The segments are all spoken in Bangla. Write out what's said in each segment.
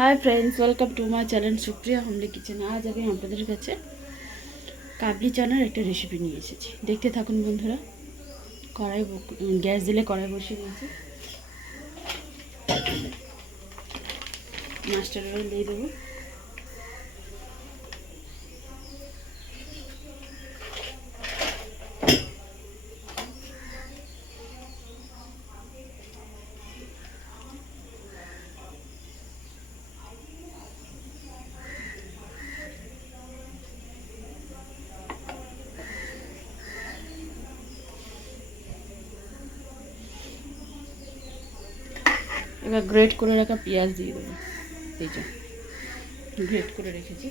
Hi friends, welcome to my channel Supriya homely kitchen. आज আমি আপনাদের কাছে কাবলি চানার একটা রেসিপি নিয়ে এসেছি। দেখতে থাকুন বন্ধুরা। কড়াই গ্যাস দিলে কড়াই বসিয়ে দিয়েছি। মাস্টার্ড অয়েল দিয়ে দেবো। এবার গ্রেট করে রাখা পেঁয়াজ দিয়ে দেবো। এই যে গ্রেট করে রেখেছি।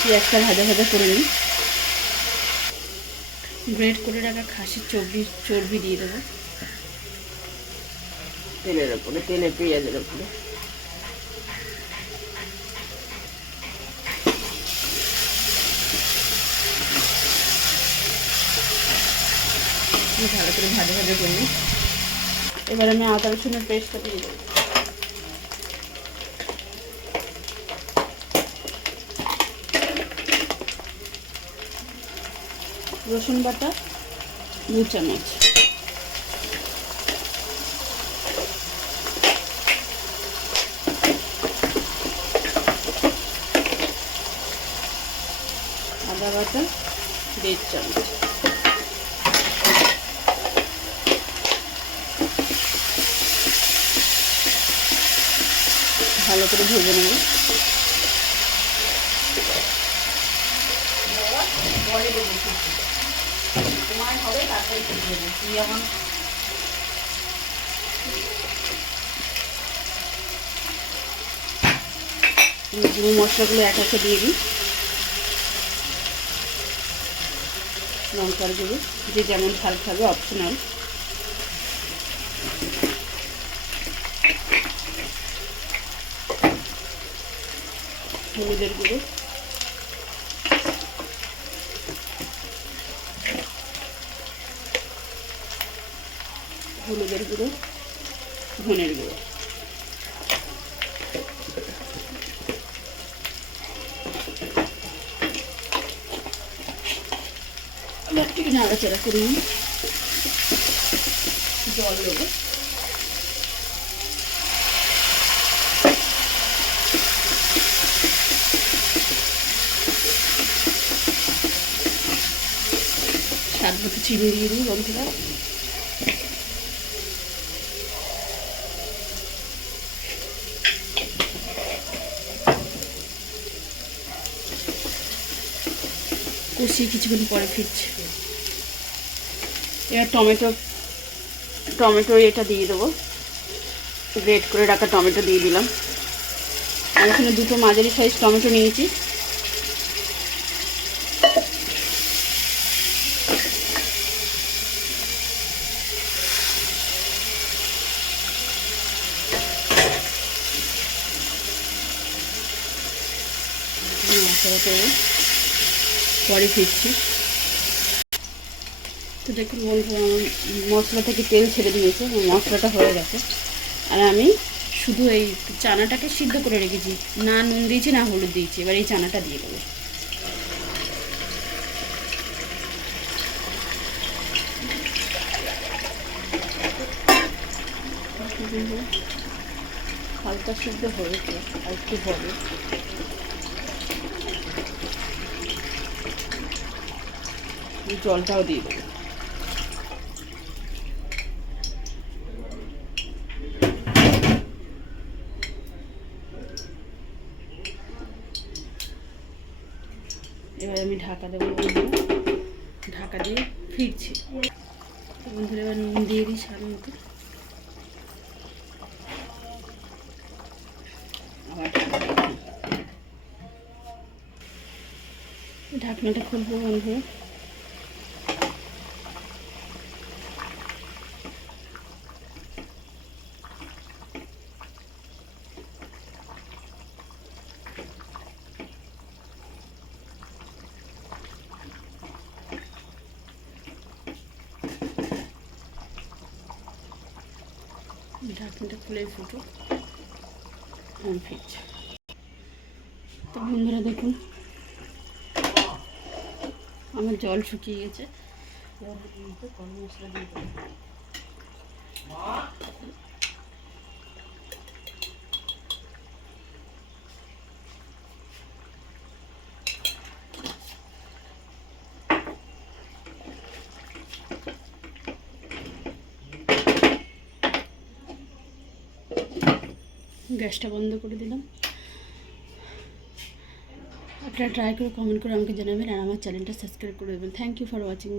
পেঁয়াজটা ভাজা ভাজা করে নিই। গ্রেট করে রাখা খাসির চর্বি দিয়ে দেবো তেলের ওপরে, পেঁয়াজের ওপরে। ভালো করে ভাজা ভাজা করে নিই। এবার আমি আদা রসুনের পেস্টটা দিয়ে দেবো। রসুন বাটা 2 চামচ, আদা বাটা 1.5 চামচ, ভালো করে ভেজে নেব। গুঁড়ো মশলাগুলো এক একে দিয়ে দিই। লঙ্কার গুঁড়ো যে যেমন ঝাল খাবে, অপশনাল। হলুদের গুঁড়ো, ধনের গুঁড়ো। একটু নাড়াচাড়া করে নিই। জল দেবো। স্বাদ মতো চিনি দিয়ে দিই বন্ধুরা। কষিয়ে কিছুক্ষণ পরে ফিরছি। এবার টমেটো এটা দিয়ে দেবো। গ্রেট করে রাখা টমেটো দিয়ে দিলাম। আমি এখানে 2টো মাঝারি সাইজ টমেটো নিয়েছি। পরে ফিরছি। তো দেখুন বন্ধুরা, আমার মশলা থেকে তেল ছেড়ে দিয়েছে, মশলাটা হয়ে গেছে। আর আমি শুধু এই চানাটাকে সিদ্ধ করে রেখেছি, না নুন দিয়েছি না হলুদ দিয়েছি। এবার এই চানাটা দিয়ে দেবো। হালকা সিদ্ধ হয়েছে, আর একটু হবে। জলটাও দিয়ে দেবো। এবার আমি ঢাকা দেবো বন্ধুরা। ঢাকা দিয়ে ফিরছি বন্ধুরা। এবার নুন দিয়ে দিই স্বাদ মতো। আবার ঢাকনাটা খুলবো বন্ধুরা। ঢাকনাটা খুলে ফুটো কমপ্লিট। তো বন্ধুরা দেখুন আমার জল শুকিয়ে গেছে, এবার আমি মতো গরম মশলা দিয়ে দেবো। গ্যাসটা বন্ধ করে দিলাম। আপনারা ট্রাই করে কমেন্ট করে আমাকে জানাবেন আর আমার চ্যানেলটা সাবস্ক্রাইব করে দেবেন। Thank you for watching.